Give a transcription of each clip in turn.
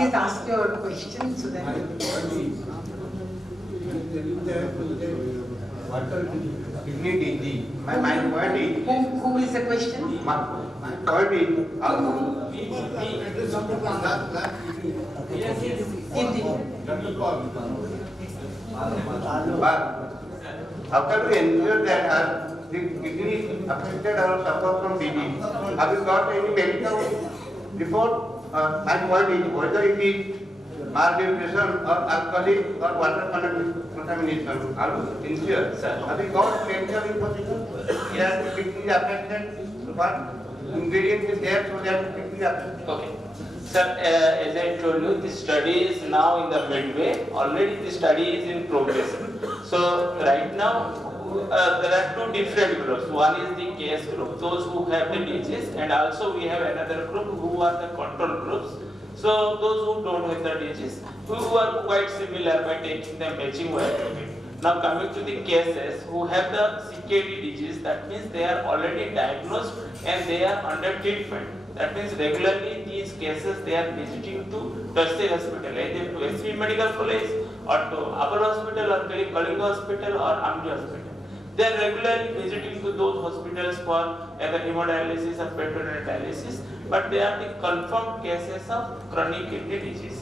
Please ask your question so that. Water dignity. My point is. Who is the question? My point is. How can we ensure that the kidney is affected or suffer from disease? Have you got any medical report? My point is whether it is malnutrition or alcoholic or water contamination. Are you ensure? Have you got medical information? Yes, the kidney is affected. What ingredient is there so that the kidney is affected? Okay. Sir, as I told you, the study is now in the midway. Already the study is in progress. So right now, there are two different groups. One is the case group, those who have the disease, and also we have another group who are the control groups. So those who don't have the disease, who are quite similar by taking the matching vitamin. Now coming to the cases who have the CKD disease, that means they are already diagnosed and they are under treatment. That means regularly these cases they are visiting to tertiary hospital, either to SV Medical College or to our hospital or Kalinga Hospital or Amdi Hospital. They are regularly visiting to those hospitals for either hemodialysis or peritoneal dialysis, but they are the confirmed cases of chronic kidney disease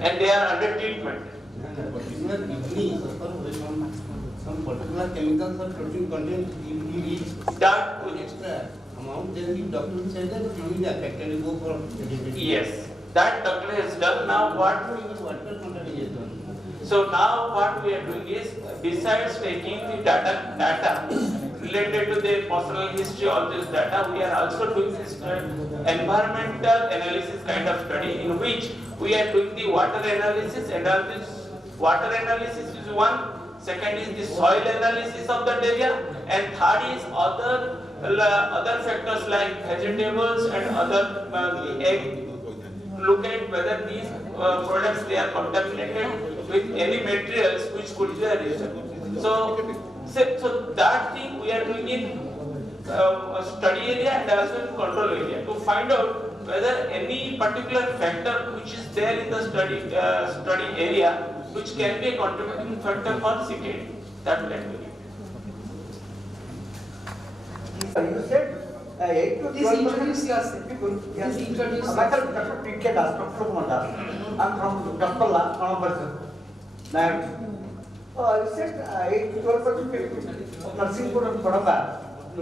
and they are under treatment. Particular kidney suffers from some particular chemicals or protein content. If he reaches That extra amount, then the doctor will say that kidney is affected. You go for yes, that doctor has done. Now what? Water contamination. So now what we are doing is, besides taking the data related to their personal history, all this data, we are also doing this environmental analysis kind of study in which we are doing the water analysis, and all this water analysis is one, second is the soil analysis of that area, and third is other factors like vegetables and other egg. Look at whether these products they are contaminated with any materials which could be a reason. So that thing we are doing in study area and also in control area to find out whether any particular factor which is there in the study area which can be a contributing factor for CKD. That we are doing. You said 8 to 12%. Please introduce yourself. Yes. Please introduce Myself, yourself. Dr. P.K. Das, Dr. Kumar. I'm from Daspalla, Manapur. Now, you said 8 to 12% people of Narsinghpur and Kodamba,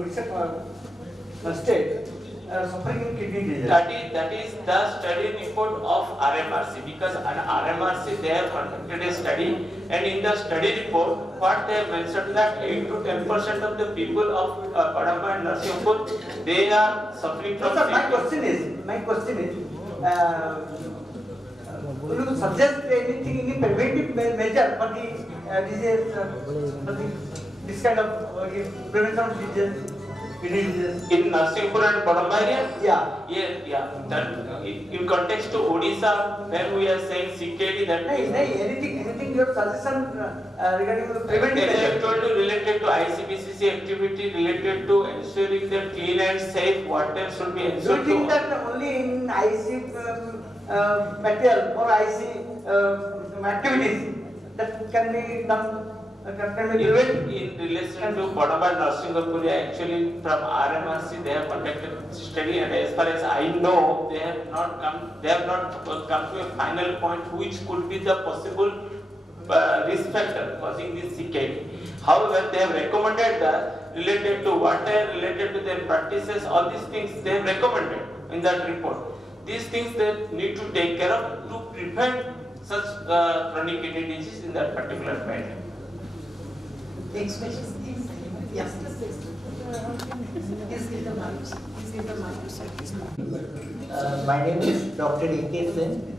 it's a state, suffering in kidney disease. That is the study report of RMRC, because an RMRC they have conducted a study, and in the study report what they have mentioned that 8 to 10% of the people of Kodamba and Narsinghpur they are suffering from So, my CKD. question is, will you suggest anything, any preventive measure for the disease, this kind of prevention of disease? In Narsinghpur and Kodamba area? Yeah. That in context to Odisha, when we are saying CKD, that anything your suggestion regarding the preventive as I measure? told you, related to ICBCC activity, related to ensuring that clean and safe water should be Do you ensured. think that only in IC material or IC activities that can be done? In relation to Kodamba and Narsinghpur, actually from RMRC they have conducted study, and as far as I know, they have not come to a final point which could be the possible risk factor causing this CKD. However, they have recommended that related to water, related to their practices, all these things they have recommended in that report. These things they need to take care of to prevent such chronic kidney disease in that particular matter. Next question. Yes. My name is Dr. A.K. Sen.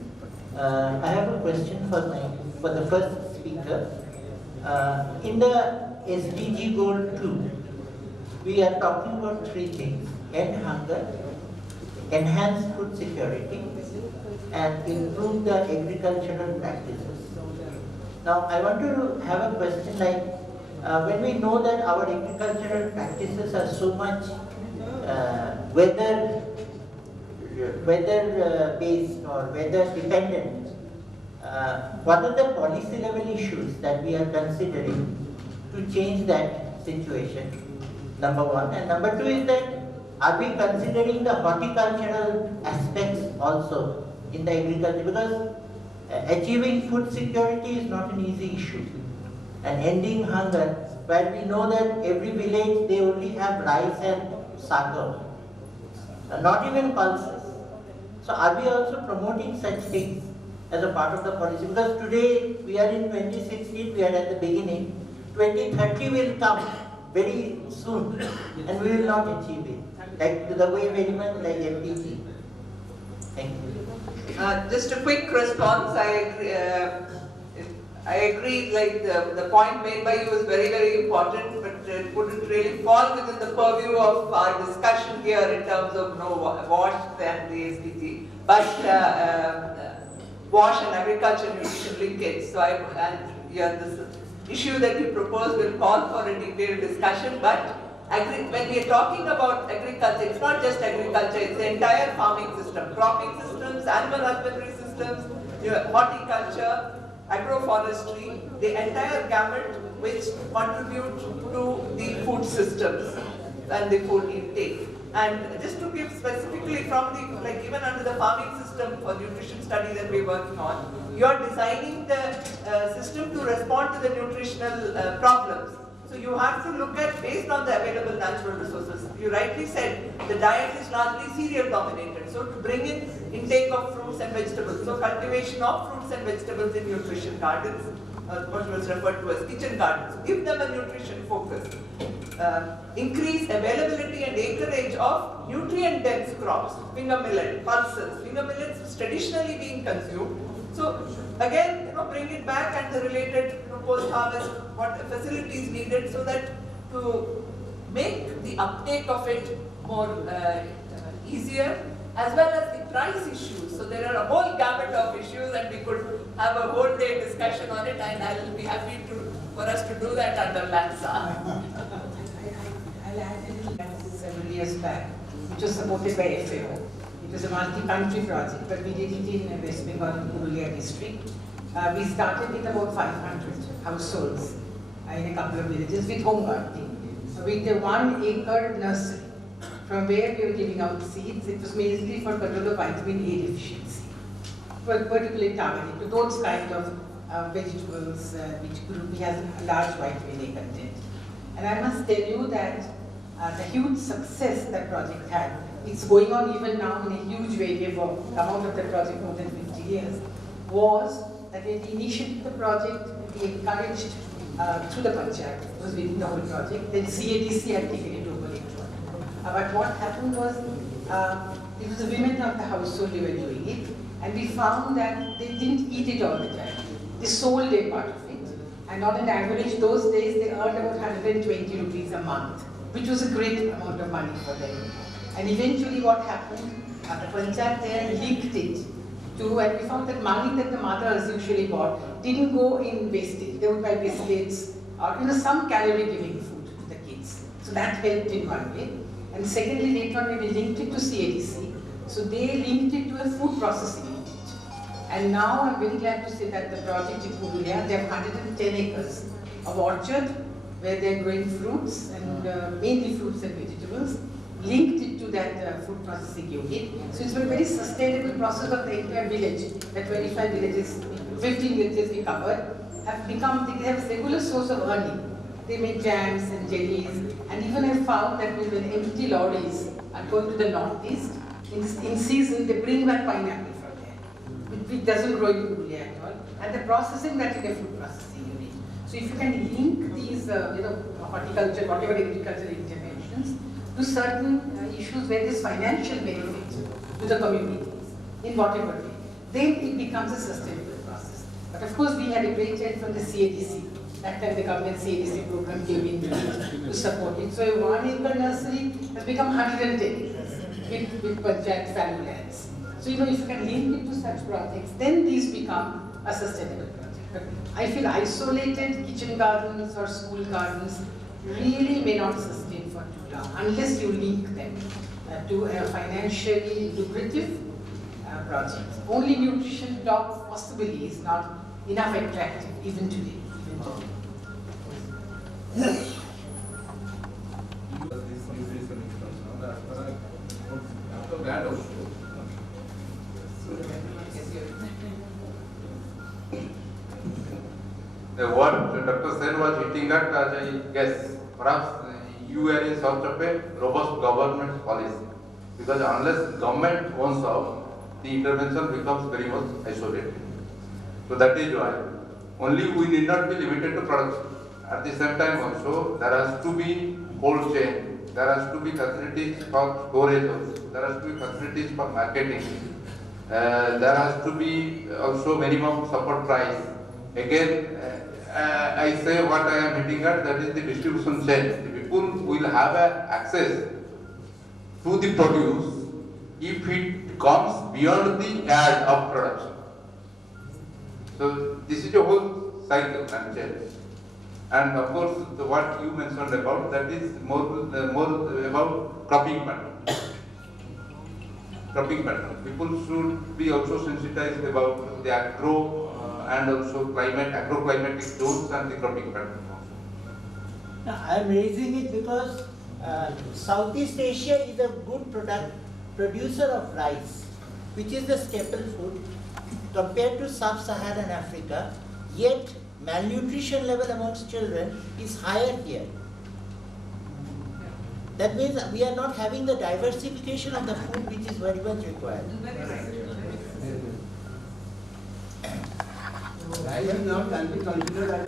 I have a question for the first speaker. In the SDG Goal 2, we are talking about three things: end hunger, enhance food security, and improve the agricultural practices. Now, I want to have a question like, when we know that our agricultural practices are so much weather Yes. weather-based or weather-dependent, what are the policy level issues that we are considering to change that situation? Number one. And number two is that, are we considering the horticultural aspects also in the agriculture? Because achieving food security is not an easy issue. And ending hunger, where we know that every village they only have rice and sago, not even pulses. So are we also promoting such things as a part of the policy? Because today we are in 2016, we are at the beginning. 2030 will come very soon and we will not achieve it. Like the way very much like MPG. Thank you. Just a quick response. I agree, like the point made by you is very, very important, but it wouldn't really fall within the purview of our discussion here in terms of WASH and the SDG. But WASH and agriculture nutrition linkage. So this issue that you propose will call for a detailed discussion, but when we are talking about agriculture, it's not just agriculture, it's the entire farming system, cropping systems, animal husbandry systems, horticulture, agroforestry, the entire gamut which contribute to the food systems and the food intake. And just to give specifically from the, like even under the farming system or nutrition study that we're working on, you are designing the system to respond to the nutritional problems. So you have to look at, based on the available natural resources. You rightly said the diet is largely cereal dominated. So to bring in intake of fruits and vegetables. So cultivation of fruits and vegetables in nutrition gardens, what was referred to as kitchen gardens. Give them a nutrition focus. Increase availability and acreage of nutrient dense crops, finger millet, pulses. Finger millets is traditionally being consumed. So again, bring it back and the related post-harvest what facilities needed so that to make the uptake of it more easier, as well as the price issues. So there are a whole gamut of issues, and we could have a whole day discussion on it, and I will be happy for us to do that under LANSA. I'll add a little several years back, which was supported by FAO. It was a multi-country project, but we did it in West Bengal and Purulia district. We started with about 500 households in a couple of villages with home gardening, with a 1 acre nursery from where we were giving out seeds. It was mainly for control of vitamin A deficiency, particularly targeted to those kind of vegetables which group has a large vitamin A content. And I must tell you that the huge success that project had, it's going on even now in a huge way. We have come out of the project more than 50 years, was that when we initiated the project, we encouraged through the panchayat, it was within the whole project, then CADC had taken it over later on. But what happened was, it was the women of the household who were doing it, and we found that they didn't eat it all the time. They sold a part of it, and on an average those days they earned about 120 rupees a month, which was a great amount of money for them. And eventually what happened, the panchayat there leaked it to, and we found that money that the mothers usually bought didn't go in wastage. They would buy biscuits or some calorie giving food to the kids. So that helped in one way. And secondly, later on we linked it to CADC. So they linked it to a food processing unit. And now I'm very glad to say that the project in Purulia, they have 110 acres of orchard where they're growing fruits and mainly fruits and vegetables, linked it to that food processing unit. So it's a very sustainable process of the entire village. The 25 villages, 15 villages we covered, have become, they have a regular source of earning. They make jams and jellies, and even I found that when empty lorries are going to the northeast, in season they bring back pineapple from there, which doesn't grow in Purulia at all, and they're processing that in a food processing unit. So if you can link these, horticulture, whatever agricultural interventions, to certain issues where there's financial benefit to the communities, in whatever way, then it becomes a sustainable process. But of course, we had a great help from the CADC. That time the government CADC program came in to support it. So a 1 acre nursery has become 110 acres with panchayat family lands. So if you can link it to such projects, then these become a sustainable project. But I feel isolated kitchen gardens or school gardens really may not sustain for too long unless you link them to a financially lucrative project. Only nutrition talk possibly is not enough attractive even today. What Dr. Sen was hitting at, as I guess, perhaps you are in search of a robust government policy. Because unless government owns up, the intervention becomes very much isolated. So that is why only we need not be limited to production. At the same time also, there has to be cold chain, there has to be facilities for storage also, there has to be facilities for marketing, there has to be also minimum support price. Again, I say what I am hinting at, that is the distribution chain. The people will have access to the produce if it comes beyond the ad of production. So this is a whole cycle and chain. And of course, what you mentioned about, that is more about cropping pattern. Cropping pattern. People should be also sensitized about the agro and also agroclimatic zones and the cropping pattern. Now, I am raising it because Southeast Asia is a good producer of rice, which is the staple food, compared to sub-Saharan Africa, yet malnutrition level amongst children is higher here. That means we are not having the diversification of the food which is very much required. I am not considered.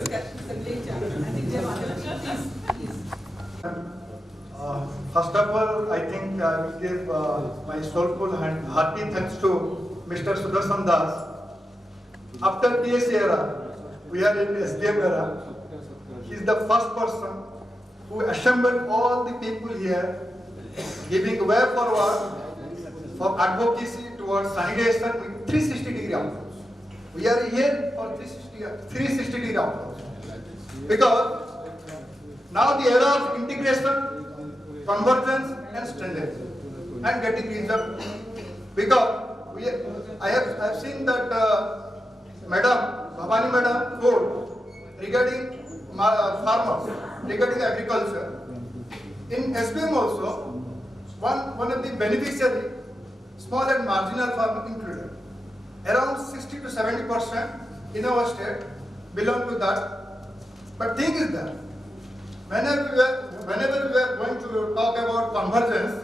First of all, I think I will give my soulful and hearty thanks to Mr. Sudarshan Das. After PSC era, we are in SDM era. He is the first person who assembled all the people here, giving way forward for advocacy towards sanitation with 360-degree approach. We are here for 360-degree approach. Because now the era of integration, convergence and strength and getting result. Because I have seen that Bhavani Madam told regarding farmers, regarding agriculture. In SBM also, one of the beneficiary, small and marginal farmer included. Around 60 to 70% in our state belong to that. But thing is that whenever we are going to talk about convergence,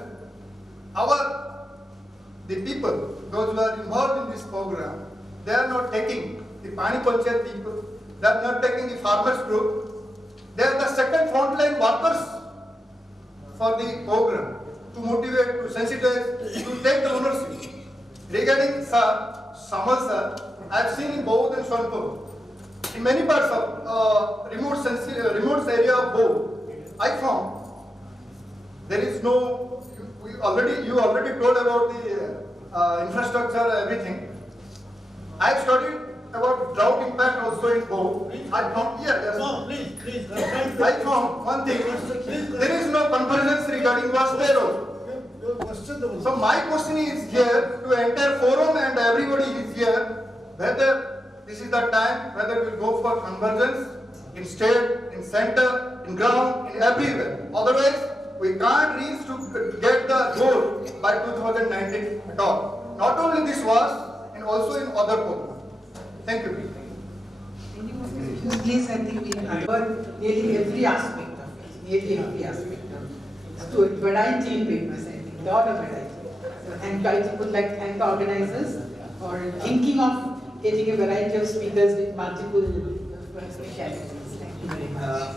the people, those who are involved in this program, they are not taking the Pani Panchayat people, they are not taking the farmers group, they are the second frontline workers for the program to motivate, to sensitize, to take the ownership. Regarding Samal sir, I have seen in Bauh and Sonpur, in many parts of remote area of Bauh, I found there is no, you already told about the infrastructure, everything. I have studied about drought impact also in Bauh. I found, I found one thing, there is no convergence regarding Vaste Road. So my question is here to entire forum and everybody is here, whether this is the time, whether we will go for convergence in state, in center, in ground, in everywhere. Otherwise, we can't reach to get the goal by 2019 at all. Not only this was, and also in other programs. Thank you. Yes, I think we covered nearly every aspect of it, nearly every aspect of it. So variety in papers, I think, a lot of variety. So I would like to thank the organizers for thinking of getting a variety of speakers with multiple specialities. Thank you very much.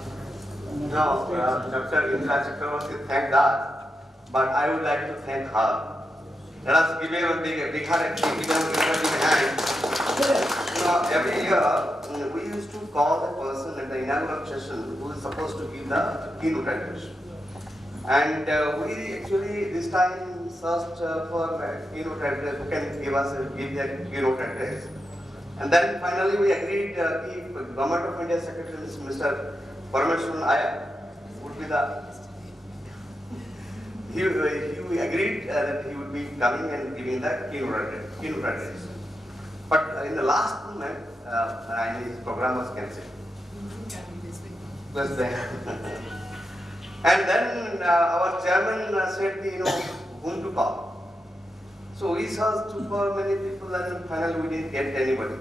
Now, Dr. Indra Chakravarti thanked us, but I would like to thank her. Let us give her a big hand. Every year, we used to call the person at the inaugural session who is supposed to give the keynote address. And we actually this time searched for keynote address who can give the keynote address. And then finally we agreed if Government of India Secretary Mr. Parameshwaran Iyer would be the he agreed that he would be coming and giving the keynote address. But in the last moment, his program was cancelled. Was there. And then our chairman said, whom to call. So we saw super many people, and finally we didn't get anybody.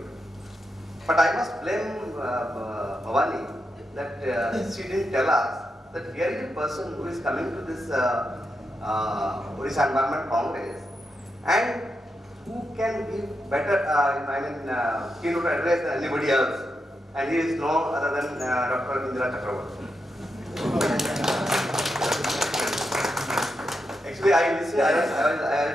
But I must blame Bhavani that she didn't tell us that here is a person who is coming to this Odisha Environment Congress and who can give better, keynote address than anybody else. And he is no other than Dr. Indira Chakraborty. Actually, I was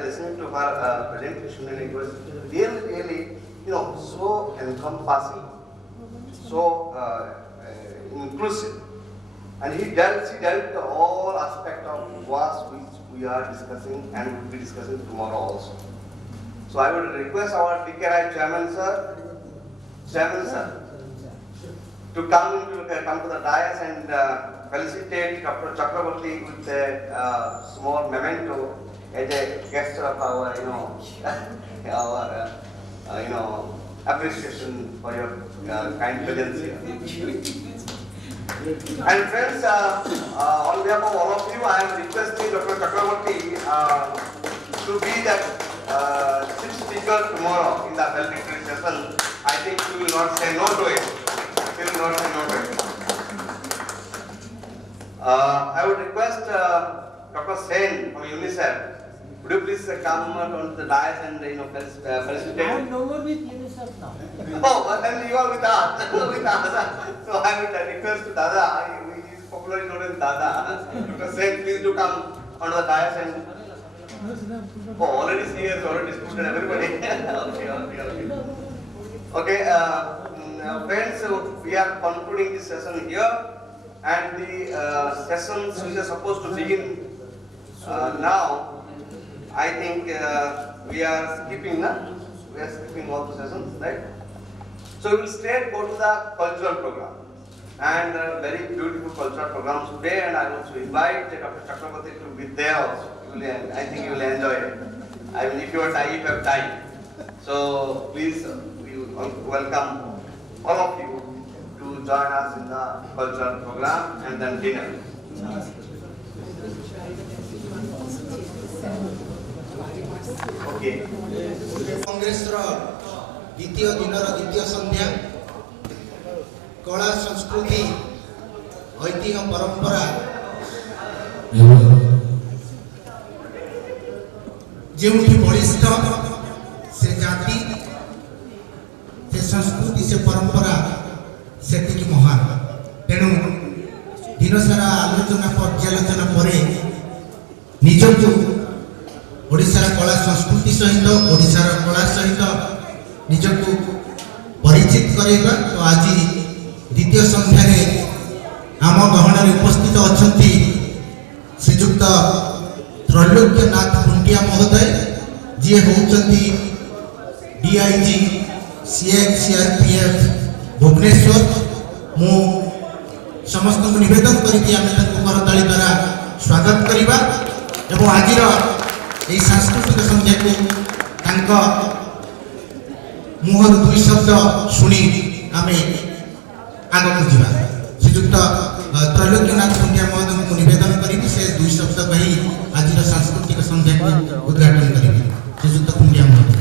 listening to her presentation, and it was really, so encompassing, so inclusive. And she dealt all aspects of what we are discussing and will be discussing tomorrow also. So I would request our DKRI chairman sir, to come to the dais and felicitate Dr. Chakraborty with a small memento as a guest of our, appreciation for your kind presence here. And friends, on behalf of all of you, I am requesting Dr. Chakraborty to be that chief speaker tomorrow in the valedictory session. I think he will not say no to it. He will not say no to it. I would request Dr. Sen from UNICEF. Would you please come on the dais and felicitate? I am no more with UNICEF now. Oh, then you are with us. So I would request to Dada. He is popularly known as Dada. Dr. Sen, please do come on the dais and. Oh, already she has already distributed everybody. Okay, friends, so we are concluding this session here, and the sessions which are supposed to begin now. I think we are skipping all the sessions, right? So we will straight go to the cultural program, and very beautiful cultural programs today. And I want to invite Dr. Chakraborty to be there also. I think you will enjoy it. I mean, if you have time. So please, we welcome all of you to join us in the cultural program and then dinner. Okay. Congress द्वितीय दिन द्वितीय संध्या कला संस्कृति ऐतिह्य परंपरा जो बलिष्ठ से जाति से संस्कृति से परंपरा से महान तेणु दिन सारा आलोचना पर्यालोचना पर निजको ओडिशार कला संस्कृति सहित ओडिशार कला सहित निजको परिचित कराइबा। तो आज द्वितीय संध्यारे आम गहन उपस्थित अछंती श्रीजुक्त त्रैलोक्यनाथ खुंटिया महोदय जी होउचंती डीआईजी सीआरपीएफ भुवनेश्वर। मु समस्त को निवेदन करी आम करताली द्वारा स्वागत करवा एवं आज ये सांस्कृतिक संध्या को मुहर दुई शब्द शुणी आम आग को जा श्रीजुक्त त्रैलोक्यनाथ खुंटिया महोदय को निवेदन करी से दुई शब्द कही आज सांस्कृतिक संध्या को उद्घाटन करेंगे। श्रीजुक्त खुंटिया महोदय।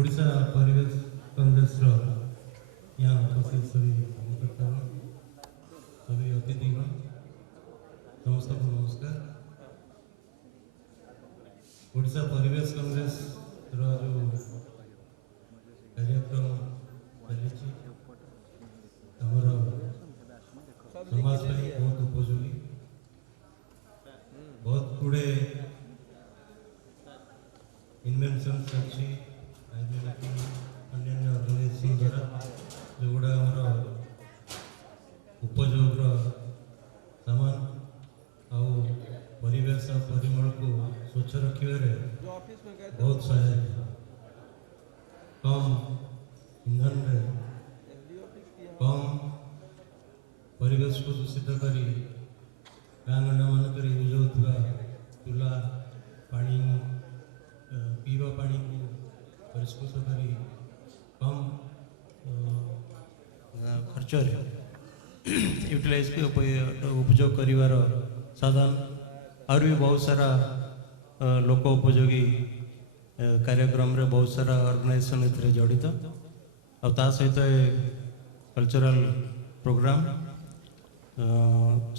ओडिशा परिवेश कांग्रेस यहाँ उपस्थित सभी कार्यकर्ता सभी अतिथि समस्त को नमस्कार। ओडिशा परिवेश कांग्रेस जो कार्यक्रम चली समाज बहुत उपयोगी बहुत गुड़े इनवेंशन अच्छी अन्य ऑर्गेनाइजेशन द्वारा जोड़ा ଖର୍ଚ୍ଚରେ ୟୁଟିଲାଇଜ୍ ଉପଯୋଗ କରିବାର ସାଧନ ଆହୁରି ବି ବହୁତ ସାରା ଲୋକ ଉପଯୋଗୀ କାର୍ଯ୍ୟକ୍ରମରେ ବହୁତ ସାରା ଅର୍ଗାନାଇଜେସନ୍ ଏଥିରେ ଜଡ଼ିତ ଆଉ ତା ସହିତ କଲଚରାଲ ପ୍ରୋଗ୍ରାମ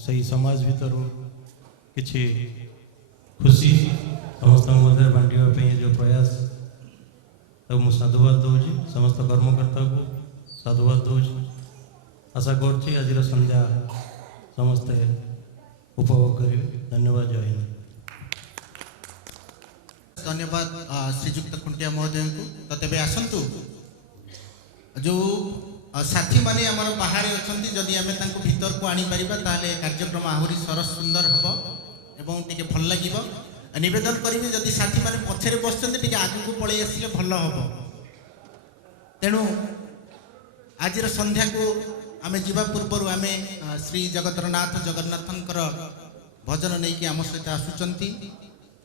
ସେହି ସମାଜ ଭିତରୁ କିଛି ଖୁସି ସମସ୍ତଙ୍କ ମଧ୍ୟରେ ବାଣ୍ଟିବା ପାଇଁ ଯେଉଁ ପ୍ରୟାସ ତାକୁ ମୁଁ ସାଧୁବାଦ ଦେଉଛି ସମସ୍ତ କର୍ମକର୍ତ୍ତାକୁ ସାଧୁବାଦ ଦେଉଛି ଆଶା କରୁଛି ଆଜିର ସନ୍ଧ୍ୟା ସମସ୍ତେ ଉପଭୋଗ କରିବେ ଧନ୍ୟବାଦ ଜୟ ହିନ୍ଦ धन्यवाद श्रीजुक्त खुंटिया महोदय को तो तेज आसतु जो साथी मैंने आम बाहर अच्छा जदि आम भीतर को आनीपर कार्यक्रम आहरी सरस सुंदर हम एवं टे भल लगे नवेदन करी जदि साथी मैंने पछरे बस आग को पलि आसिले भल हम तेणु आज संध्या को आम जा पूर्व आम श्री जगतरनाथ जगन्नाथंकर भजन नहीं कि आम सहित आसुंच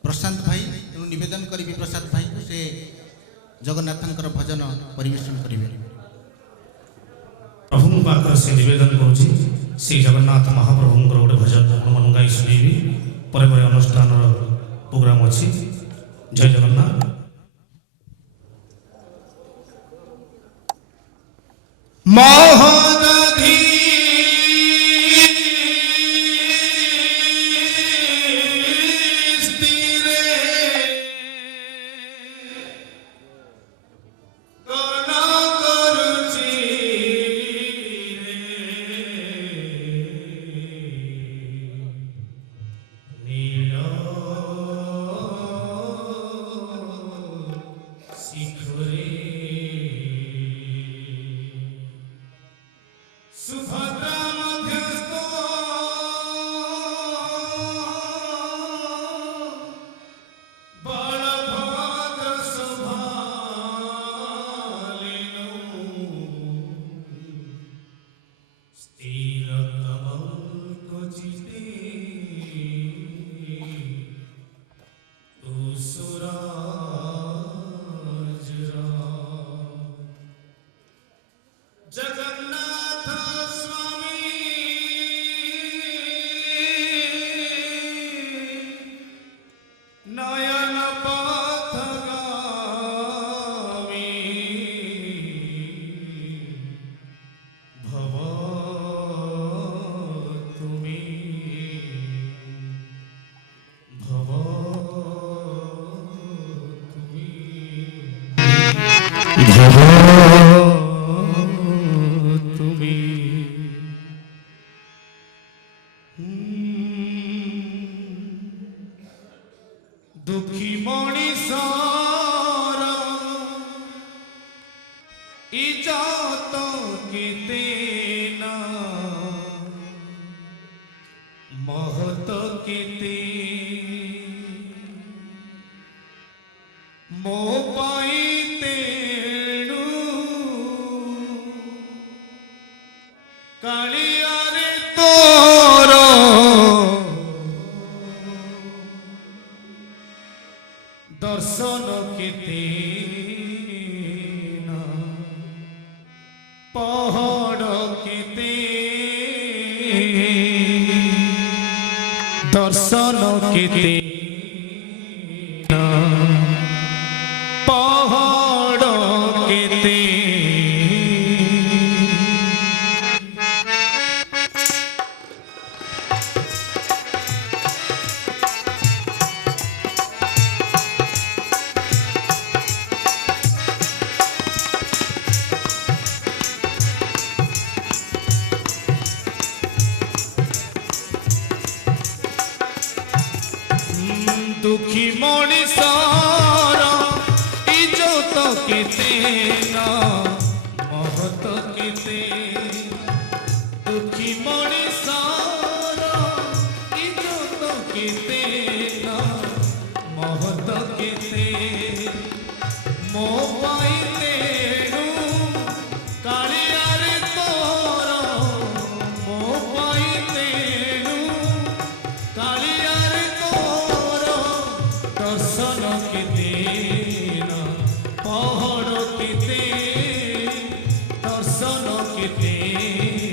प्रशांत भाई तेणु नवेदन करी प्रसाद भाई को से जगन्नाथंकर भजन परिवेशन करेंगे प्रभु पाकर से नवेदन करुँची श्री जगन्नाथ महाप्रभु गोटे भजन मन गाई शुणेबी पर अनुष्ठान प्रोग्राम अच्छी जय जगन्नाथ महोदधि दुखी मणिषर इज्जत केते ना महत केते मो पाई तेणु कालिया रे तोर दर्शन केते ना पहाड़ केते दर्शन केते ना पहाड़ केते दुखी मणिषर इज्जत केते ना महत केते दुखी मणिषर इज्जत केते ना महत केते मो पाई तेणु कालिया रे तोर मो पाई तेणु कालिया रे दर्शन केते ना पहाड़ केते दर्शन केते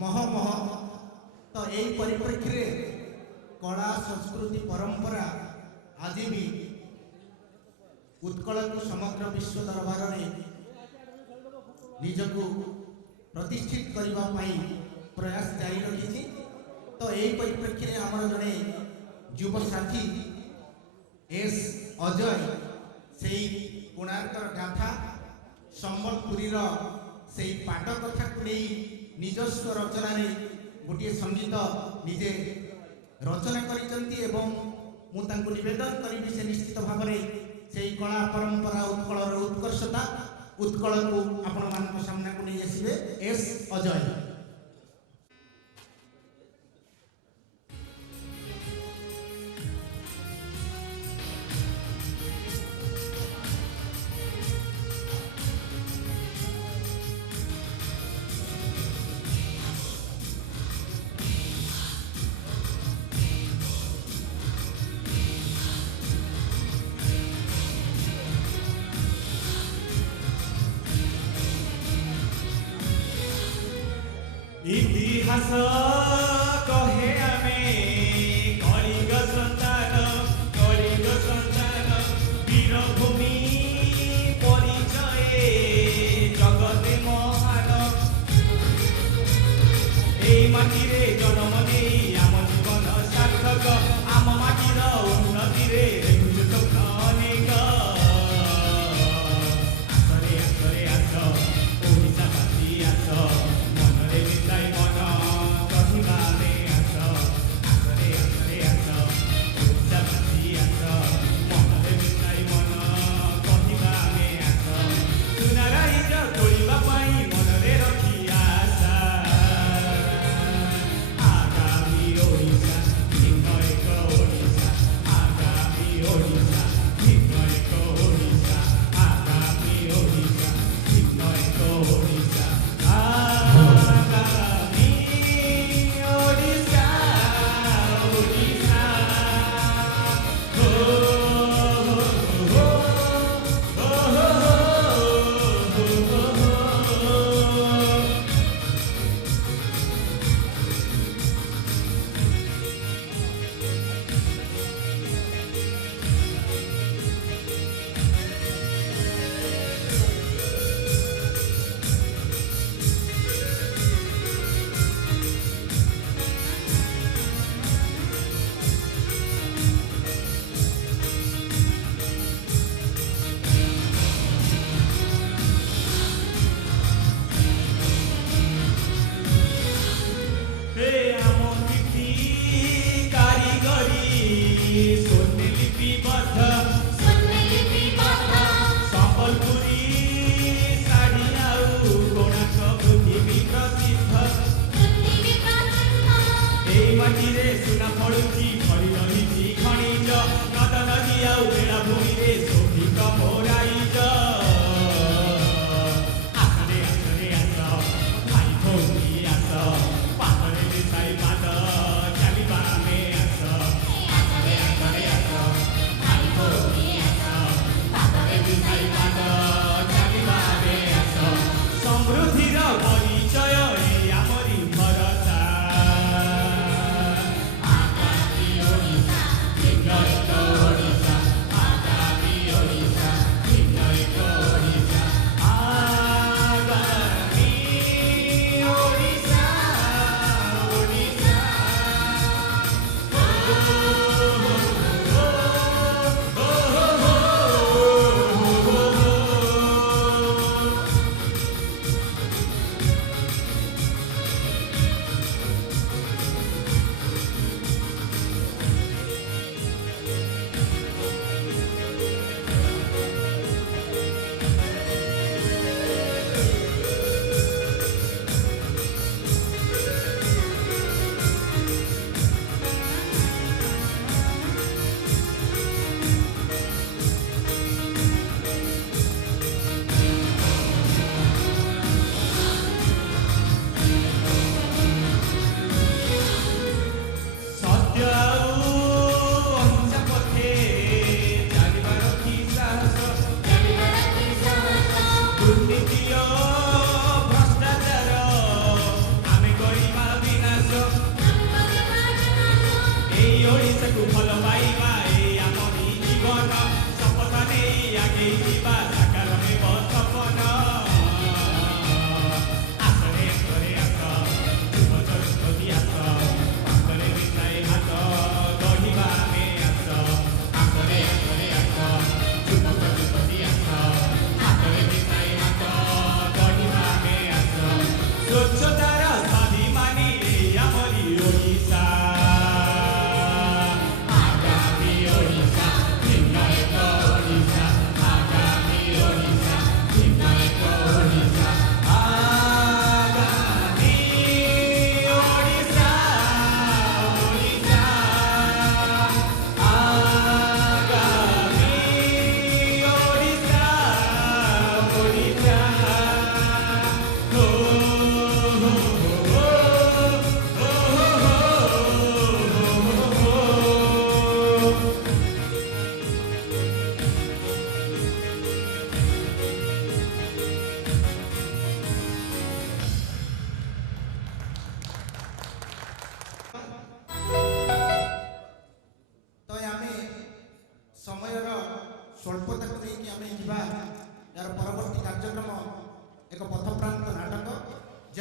मह मह तो यही परिप्रेक्षी रे कला संस्कृति परंपरा आज भी उत्कल को समग्र विश्व दरबार में निजक प्रतिष्ठित करने प्रयास जारी रखी। तो यही परिप्रेक्षी रे आमर जड़े युव साथी एस अजय से कोणार्कर गाथा संबलपुरी से पाट कथा को नहीं निजस्व रचना गोटे संगीत निजे रचना करिसेंती एवं मु तांको निवेदन करी से निश्चित भाव में से कला परंपरा उत्कल उत्कर्षता उत्कल को आपण मान सामना को नहीं आसवे एस अजय। इतिहास कहे आमे कलिंग संतान वीरभूमि परिचय जगते महान এই মাটিরে জন্ম নেই আম জীবন সার্থক আম মাটির উন্নতিরে দেখুଛୁ স্বপ্ন অনেক আসরে আসরে আস ওড়িশা বাসী আস মନରେ বিন্দাই মন কহিবারে আস আসরে আসরে আস ওড়িশা বাসী আস মନରେ বিন্দাই মন কহিবারে আস ସୁନାରାଇଜ ତୋଳିବା ପାଇଁ ମନରେ ରଖି ଆଶା ଆଗାମୀ ଓଡ଼ିଶା ଭିନ୍ନ ଏକ ଓଡ଼ିଶା ଆଗାମୀ ଓଡ଼ିଶା ଭିନ୍ନ ଏକ ଓଡ଼ିଶା ଆଗାମୀ ଓଡ଼ିଶା ଭିନ୍ନ ଏକ ଓଡ଼ିଶା ଆଗାମୀ ଓଡ଼ିଶା ଓଡ଼ିଶା ହୋ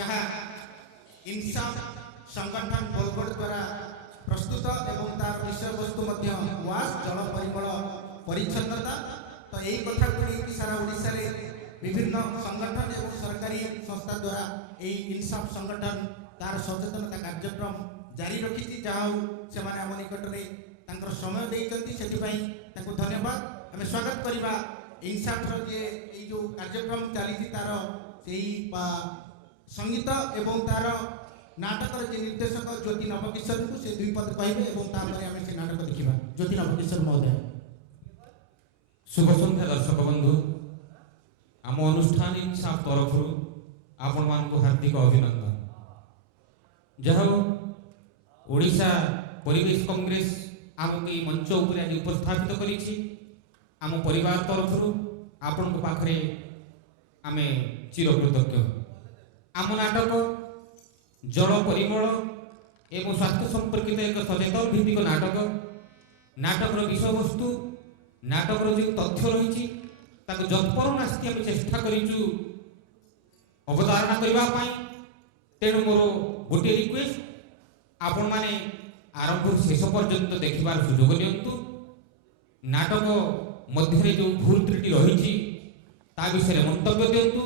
जहाँ इंसाफ संगठन बोलगढ़ द्वारा प्रस्तुत एवं तार विषय वस्तु वास जल परिमल परिच्छन्नता। तो यही कथा को लेकिन सारा ओडिशा रे विभिन्न संगठन एवं सरकारी संस्था द्वारा यही इंसाफ संगठन तार सचेतनता कार्यक्रम जारी रखी जहाँ से आम निकट में समय देते से धन्यवाद। आम स्वागत करवा इंसाफ जे जो कार्यक्रम चली तार से संगीत एवं तार नाटक जे निर्देशक ज्योति नवकिशोर को से 2 पद कहे आम से नाटक देखा। ज्योति नवकिशोर महोदय। शुभ संध्या दर्शक बंधु, आम अनुष्ठान इंसाफ तरफ आपण मान हार्दिक अभिनंदन। जहाँ ओडिशा परिवेश कांग्रेस आमको मंच उपर आज उपस्थापित करिछि। आम परिवार तरफ आपण पाखरे आमे चिरकृतज्ञ। आम नाटक जल परिमल एवं स्वास्थ्य संपर्कित एक सचेतन भित्तिक नाटक। नाटक विषय वस्तु नाटक जो तथ्य रही जत्पर नास्ती आम चेष्टा करूँ अवधारणा करने। तेणु मोर गोटे रिक्वेस्ट आपण मैंने आरंभ शेष पर्यंत देखबार सुजोग दिंतु। नाटक मध्य जो भूल त्रुटि रही विषय मंतव्य दिंतु।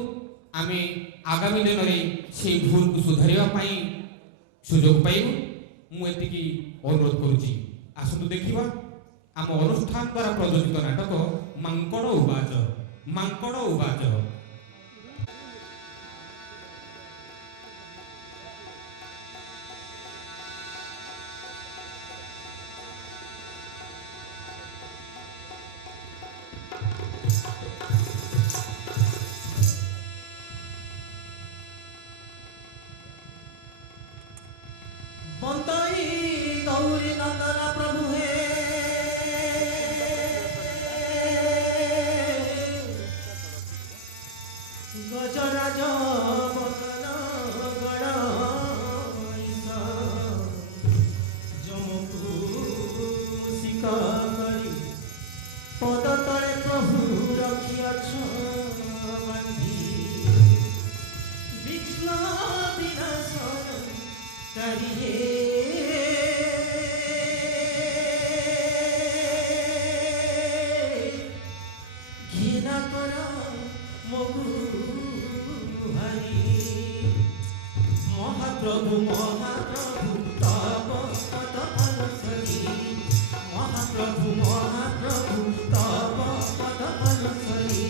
आम आगामी दिन में से भूल को सुधारवाई सुजोग पाइबु। मुझे अनुरोध करुच्ची आसतु देखा आम अनुष्ठान द्वारा प्रयोजित नाटक मांकड़ उवाच। मांकड़ उवाच। बंताई गौरी नंदन प्रभु हे गजराज बदन गणईसा जमकु शिका करी पद तले प्रभु रखियाछ बंधी विघ्न विनाशन करिए घृणा कर मगु हरि महाप्रभु महाप्रभु तब पद अनुसरी महाप्रभु महाप्रभु तब पद अनुसरी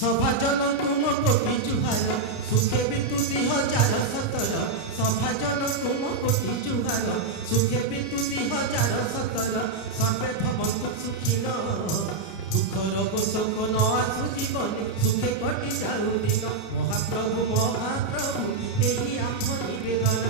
सभाजन तुम कोटि जुहार सुखे बितु 2017 सभाजन तुम कोटि जुहार सुखे बितु 2017 सर्वे भवन्तु सुखिन दुख रोग शोक न आसु जीवन सुखे कटि जाऊ दिन महाप्रभु महाप्रभु एही आम निवेदन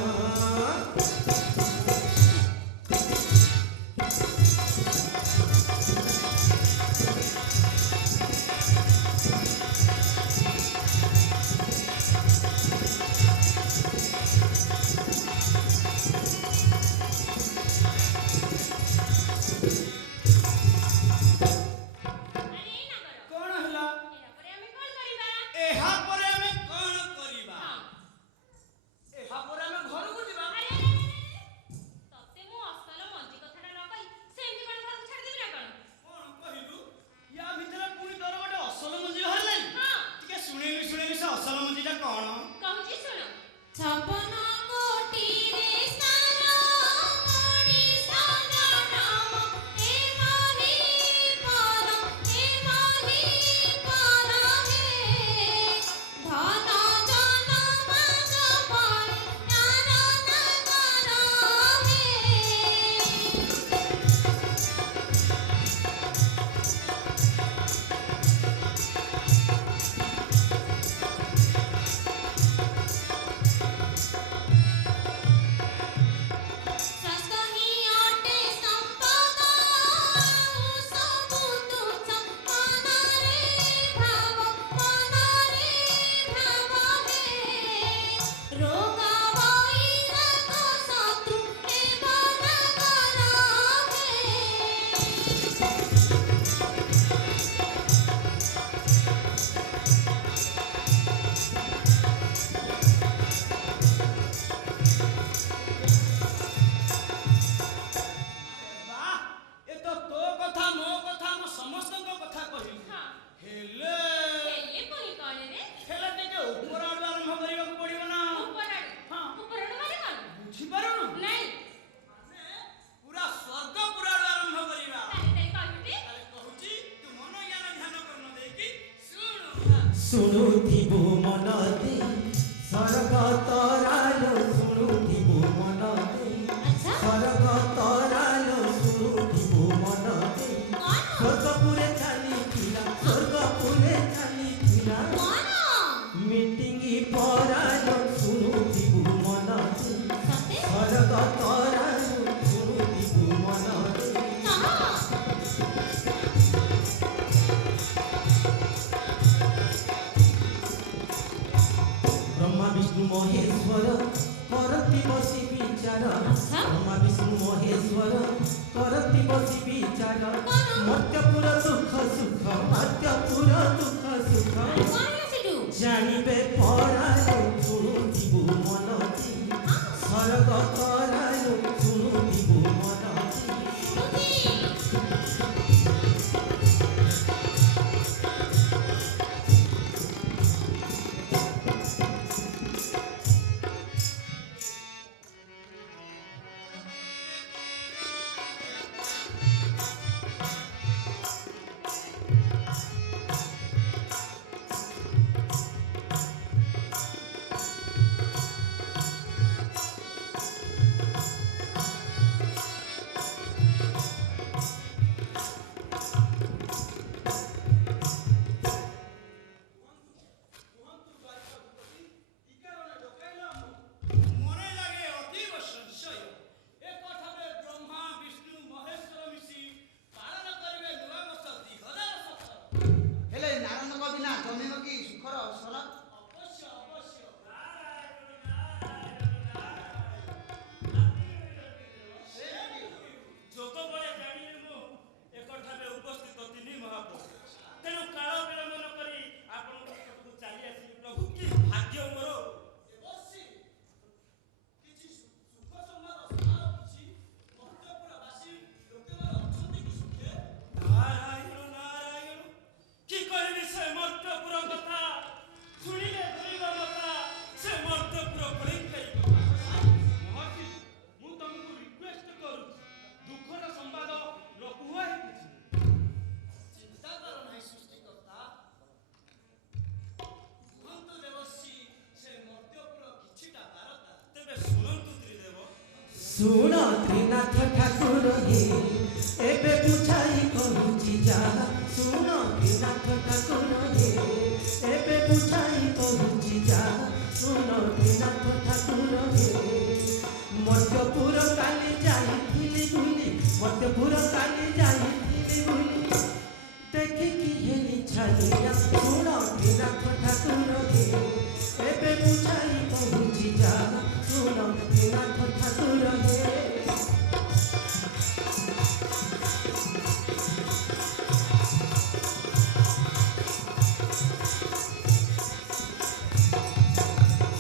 ଶୁଣୁଥିବୁ ମନ ଦେଇ ସ୍ୱର୍ଗ ତରାଲ ଶୁଣୁଥିବୁ ମନ ଦେଇ ସ୍ୱର୍ଗ ତରାଲ ଶୁଣୁଥିବୁ ମନ ଦେଇ ସ୍ୱର୍ଗପୁରେ ଚାଲିଥିଲା ସ୍ୱର୍ଗପୁରେ ଚାଲିଥିଲା ମିଟିଂ ପରାଲ ଶୁଣୁଥିବୁ ମନ ଦେଇ ସ୍ୱର୍ଗ ତରାଲ ଶୁଣୁଥିବୁ ମନ ଦେଇ ब्रह्मा विष्णु महेश्वर करती बसी विचार ब्रह्मा विष्णु महेश्वर करती बसी विचार मर्त्यपुर दुख सुख मर्त्यपुर दुख सुख जानिबे परायो शुणुथिबु मन स्वर्ग तरायो शुणुथिबु मन सुन त्रिनाथ ठाकुर हे एबे बुझाई कहूची जा सुन त्रिनाथ ठाकुर हे एबे बुझाई कहूची जा सुन त्रिनाथ ठाकुर हे मध्यपुर काली जाइथिली बुली मध्यपुर काली जाइथिली बुली देखि कि हेली छालिया सुन त्रिनाथ ठाकुर हे एबे बुझाई कहूची जा सुन त्रिनाथ ठाकुर हे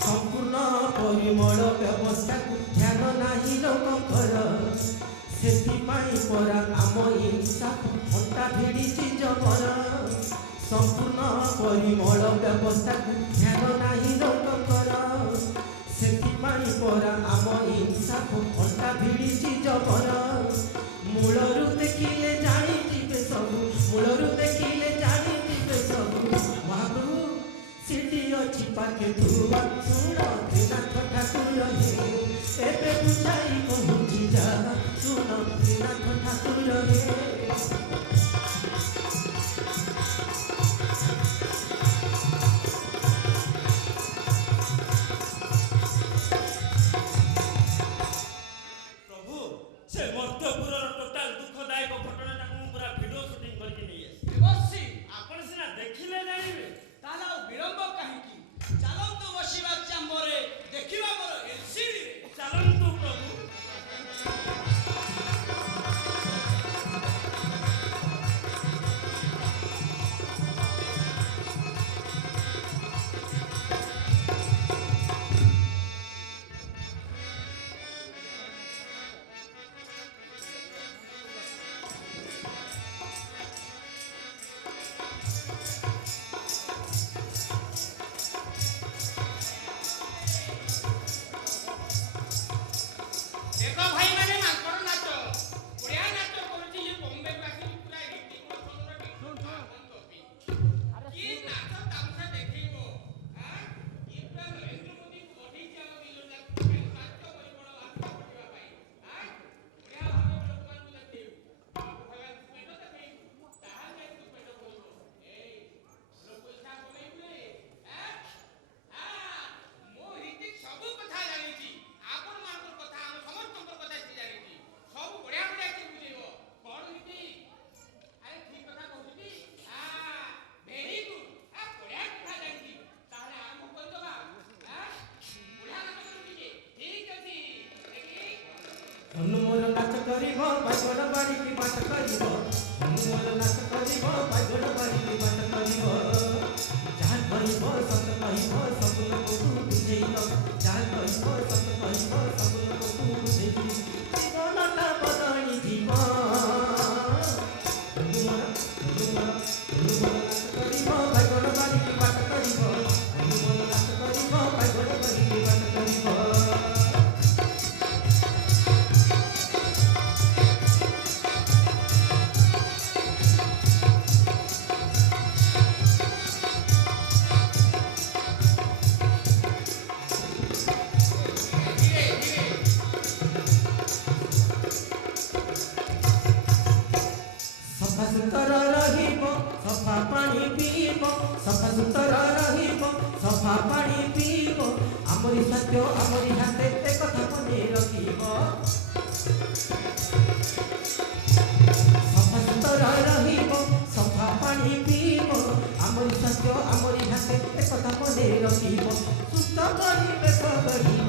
संपूर्ण परिमल व्यवस्था ध्यान नाही लोकଙ୍କର ସେଥିପାଇଁ ପରା ଆମ ଇଂସା ହଣ୍ଟା ଭିଡ଼ିଛି ଜବର संपूर्ण परिमल व्यवस्था ध्यान नाही लोकଙ୍କର ସେଥିପାଇଁ ପରା ଆମ ଇଂସା ହଣ୍ଟା ଭିଡ଼ିଛି ଜବର ମୂଳରୁ ଦେଖିଲେ ଜାଣିଯିବେ ସବୁ ମୂଳରୁ ଦେଖିଲେ ଜାଣିଯିବେ ସବୁ ମହାପ୍ରଭୁ ସେଠି ଅଛି ପାଖେ ତୁଆ ଶୁଣ ତ୍ରିନାଥ ଠାକୁର ହେ ଏବେ ବୁଝାଇ କହୁଛି ଯା ଶୁଣ ତ୍ରିନାଥ ଠାକୁର ହେ କରିବ ବାଇଗଣ ବାଡ଼ିକି ବାଟ କରିବ ହନୁମାନ ନାଚ କରିବ ବାଇଗଣ ବାଡ଼ିକି ବାଟ କରିବ ଯାହା କହିବ ସତ କହିବ ସବୁ ଲୋକକୁ ବୁଝେଇବ ଯାହା କହିବ ସତ କହିବ ସବୁ ଲୋକକୁ ବୁଝେଇବ ଜୀବନଟା ବଦଳି ଯିବ ହନୁମାନ ନାଚ କରିବ ବାଇଗଣ ବାଡ଼ିକି ବାଟ କରିବ ହନୁମାନ ନାଚ କରିବ ବାଇଗଣ ବାଡ଼ିକି ବାଟ କରିବ सफा सुतर रहिब सफा पानी पीब सफा सुतर रहिब सफा पानी पीब आमरी सत्य आमरी हाते ए कथा मने रखिब सफा सुतर रहिब सफा पानी पीब आमरी सत्य आमरी हाते ए कथा मने रखिब सुस्त परिवेश गढ़िब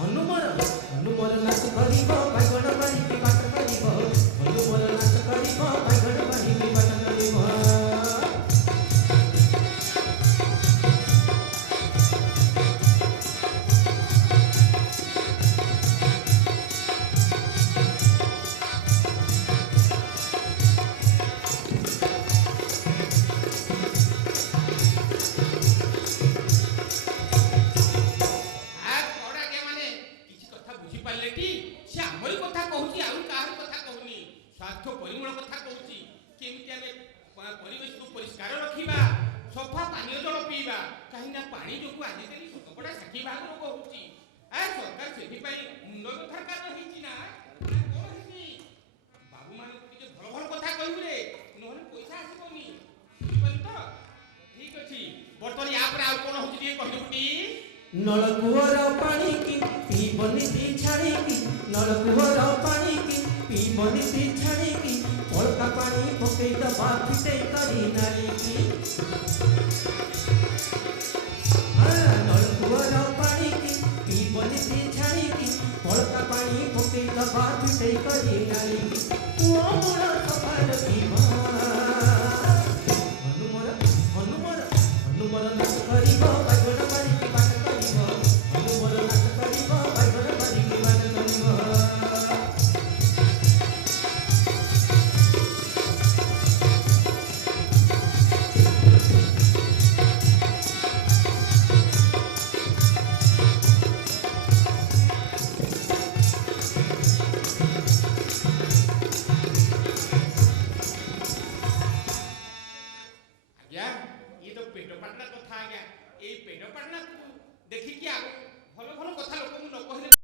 हनुमान नाच करिब बाइगण बाड़ीके बाट करिब हनुमान नाच करिब बाइगण बाड़ीके बाट करिब सफा पानी जल पीवा कहीं पानी जो आजिकल शतकड़ा 60 भाग रोग होची सरकार से मुंड दरकार रही ना कौन है बाबू मान भल भल कथा कहबे ना पैसा आसबनी तो ठीक अच्छी बर्तमान या पर कौन होची कहबुटी नलकूर पानी की पीबनी ती छाड़ी की नलकूर पानी की पीबनी ती छाड़ी की पलका पानी पकई दबा फिटे करी नाली की नलकूर पानी की पीबनी ती छाड़ी की पलका पानी पकई दबा फिटे करी नाली की